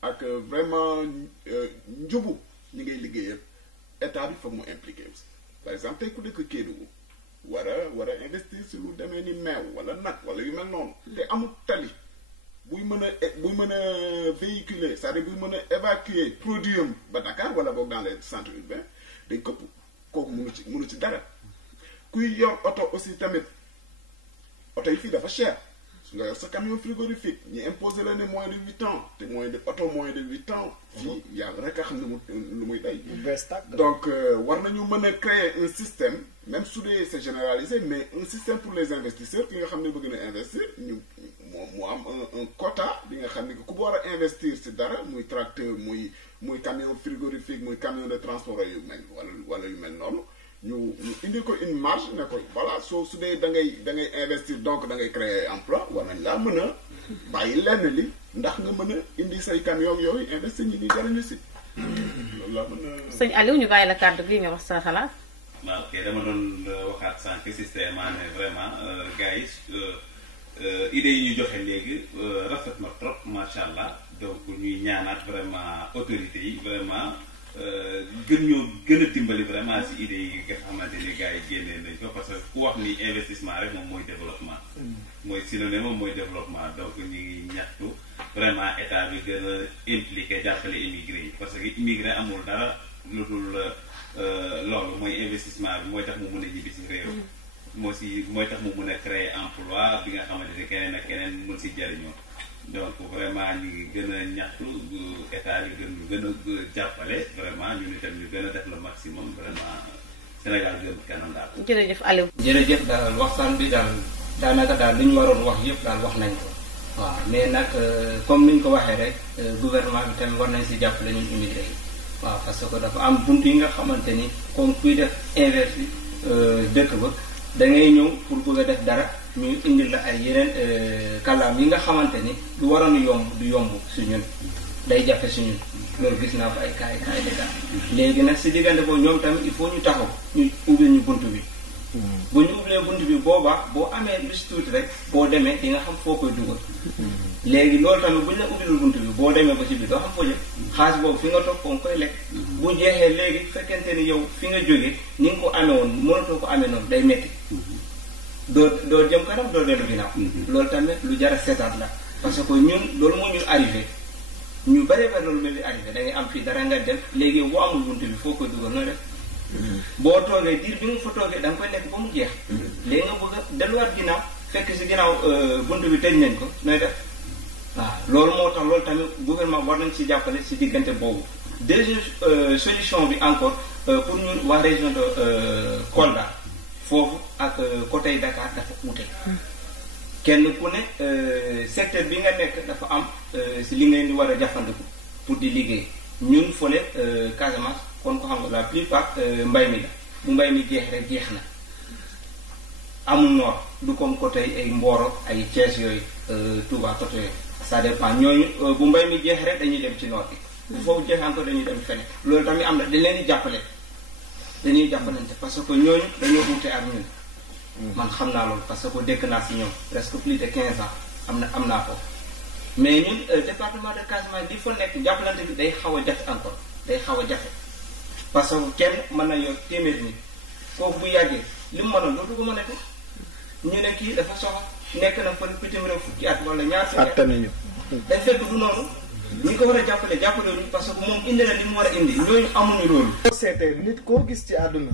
ak vraiment njubu ñi ngay liggéeyal état bi foog mu impliqué aussi par exemple tey ku dëkk Kédougou war a investir si lu demee ni meew wala nag wala yu mel noonu te amul tali buy mën a véhiculer c'est-à-dire buy mën a évacuer produit am ba Dakar wala boog dans les centres urbains day këpp kooku mënu ci dara kuy yor oto aussi tamit oto yi fii dafa cher su nga yor sa camion frigorifique ñu imposé la ne moins de 8 ans te moins de 8 ans fii yàlla rek a xam ne lu muy day donc war nañu mën a créer un système même su dee c'est généralisé mais un système pour les investisseurs ki nga xam ne bëgg na investir ñu mu am un quota bi nga xam ne ku war a investir si dara muy tracteur muy camion frigorifique muy camion de transport yu mel wala yu mel noonu ñu indi ko une marge ne ko voilà su dee da ngay investir donc da ngay créer emploi war nañ laa mën a bàyyi lenn li ndax nga mën a indi say camion yooyu investir ñi ñuy jariñu si loolu laa mën a. sëñ Aliou ñu bàyyi la kàddu gi nga wax sa xalaat. waaw ok dama doon waxaat sànq système ne vraiment gars yi idées yi ñu joxe léegi rafet na trop macha allah donc ñuy ñaanaat vraiment autorités yi vraiment. gën a dimbali vraiment si idées yi nga xamante ni gars yi génnee nañ ko parce que ku wax ni investissement rek moom mooy développement mooy synonyme moom mooy développement donc ñu ngi ñaxtu vraiment état bi gën a impliqué jàppale immigré yi parce que immigré amul dara lu dul loolu mooy investissement bi mooy tax mu mun a ñibbi si réew mooy tax mu mun a créer emploi bi nga xamante ni keneen ak keneen mun si jariñoo donc vraiment ñu ngi gën a ñaxtu état yi gën a jàppale vraiment ñu itam ñu gën a def le maximum vraiment Sénégal gën kanam daal. jërëjëf Aliou. jërëjëf daal waxtaan bi daal daanaka daal li ñu waroon wax yëpp daal wax nañ ko waaw mais nag comme ni ñu ko waxee rek gouvernement bi tamit war nañ si jàppale ñun immigré yi waaw parce que dafa am bunt yi nga xamante ni comme kuy def inverse dëkk ba da ngay ñëw pour bëgg a def dara. ñu indil la ay yeneen kàllaam yi nga xamante ni du waroon du yomb si ñun day jafe si ñun loolu gis naa ko ay kaay de cas léegi nag si diggante boobu ñoom tamit il faut ñu taxaw ñu ubbil ñu bunt bi bu ñu ubbilee bunt bi boobaa boo amee lu si tuuti rek boo demee di nga xam foo koy dugal léegi loolu tamit bu ñu la ubbilul bunt bi boo demee ba ci biir doo xam foo jëm xaalis boobu fi nga toog ko nga koy lekk bu jeexee léegi fekkente ni yow fi nga jógee ni nga ko amee woon mënatoo ko amee noonu day métti doo jëm kanam doo dellu ginnaaw loolu tamit lu jar a seetaat la parce que ñun loolu moo ñu arrivé ñu bëree bëri loolu mel arrivé da ngay am fii dara nga def léegi boo amul bunt bi foo koy dugal nooy def boo toogee diir bi nga fa toogee da nga koy lekk ba mu jeex léegi nga bëgg a delluwaat ginnaaw fekk si ginnaaw bunt bi tëj nañ ko nooy def waaw loolu moo tax loolu tamit gouvernement war nañ si jàppale si diggante boobu deuxième solution bi encore pour ñun waa région de Kolda foofu ak côté Dakar dafa uute kenn ku ne secteur bi nga nekk dafa am si li ngeen di war a jàppandiku pour di liggéey ñun fële Casamance kon ko xam nga la plupart mbay mi la bu mbay mi jeex rek jeex na amul noor du comme côté ay Mboro ay Thiès yooyu Touba côté yooyu ça dépend ñooñu bu mbay mi jeex rek dañuy dem ci noor bi bu foofu jeex encore dañuy dem feneen loolu tamit am na dañ leen di jàppale dañuy jàppalante parce que ñooñu dañoo uute ak ñun man xam naa loolu parce que dëkk naa si ñoom presque plus de 15 ans am naa ko mais ñun département de Casamance di fa nekk jàppalante bi day xaw a jafe encore day xaw a jafe parce que kenn mën na yor téeméeri nit kooku bu yàggee li mu mënoon dootu ko mën a def ñu ne kii dafa soxla nekk na fa bitim réew fukki at wala ñaar fukki at dañ fekk du noonu ñu ko war a jàppale wuñu parce que moom indi na li mu war a indi ñooñu amuñu loolu. boo seetee nit koo gis ci àdduna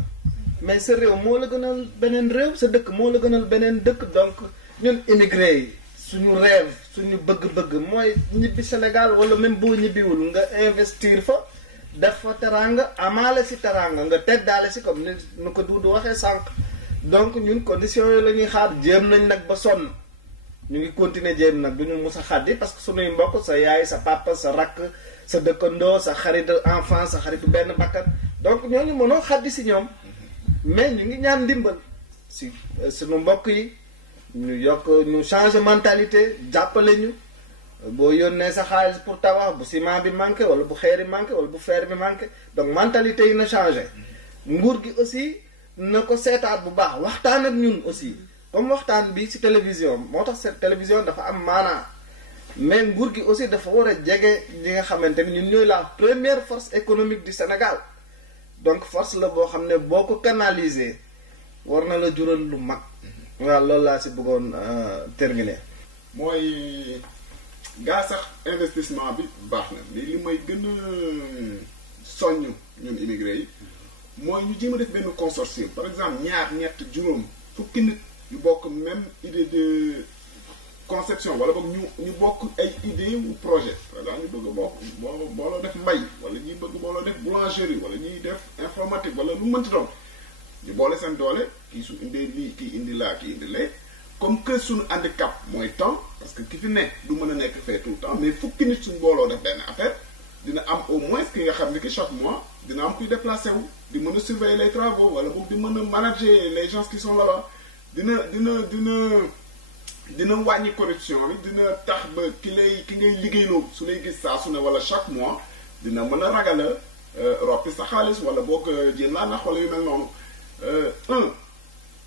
mais sa réew moo la gënal beneen réew sa dëkk moo la gënal beneen dëkk donc ñun immigré yi suñu rêve suñu bëgg-bëgg mooy ñibbi Sénégal wala même boo ñibbiwul nga investir fa def fa teranga amaale si teranga nga teddaale si comme ni nu ko Doudou waxee sànq donc ñun conditions yooyu la ñuy xaar jéem nañ nag ba sonn ñu ngi continuer jéem nag duñu mus a xaddi parce que suñuy mbokk sa yaay sa papa sa rakk sa dëkkandoo sa xarit enfant sa xaritu benn bakkan donc ñooñu mënoo xaddi si ñoom mais ñu ngi ñaan ndimbal si suñu mbokk yi ñu yokk ñu changer mentalité jàppale ñu boo yónnee sa xaalis pour tabax bu ciment bi manqué wala bu xeeri manqué wala bu fer bi manqué donc mentalité yi na changé nguur gi aussi na ko seetaat bu baax waxtaan ak ñun aussi comme waxtaan bi ci télévision moo tax cette télévision dafa am maanaa mais nguur gi aussi dafa war a jege ñi nga xamante ni ñun ñooy la première force économique du Sénégal donc force la boo xam ne boo ko canaliser war na la jural lu mag waaw loolu laa ci bëggoon terminer. mooy gaa sax investissement bi baax na mais li may gën a soññ ñun immigré yi mooy ñu jéem a def benn consortium par exemple ñaar ñett juróom fukki nit yu bokk même idée de conception wala boog ñu bokk ay idée wu projet par exemple ñu bëgg a bokk booloo def mbay wala ñuy bëgg booloo def boulangerie wala ñuy def informatique wala lu mënti doon ñu boole seen doole kii su indee lii kii indi laa kii indi lee comme que suñu handicap mooy temps parce que ki fi nekk du mën a nekk fee tout le temps mais fukki nit suñu booloo def benn affaire dina am au moins ki nga xam ne ki chaque mois dina am kuy déplacé wu di mën a surveiller les travaux wala boog di mën a manager les gens qui sont là-bas dina wàññi corruption bi dina tax ba ki ngay liggéeyloo su lay gis saa su ne wala chaque mois dina mën a ragal a roppi sa xaalis wala boog jéem laa nax wala yu mel noonu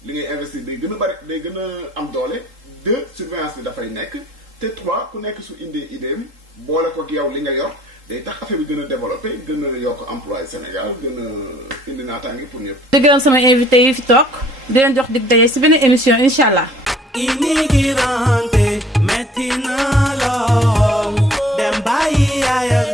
li ngay investir day gën a bari day gën a am doole 2 surveillance bi dafay nekk te 3 ku nekk su indee idéem boole ko ak yow li nga yor day tax affaire bi gën a développé gën a yokk emploi Sénégal gën a indi naataange pour ñëpp. di gërëm sama invité yi fi toog di leen jox dig daje si beneen émission incha allah. Immigrante metti na lool dem bàyyi yaay ak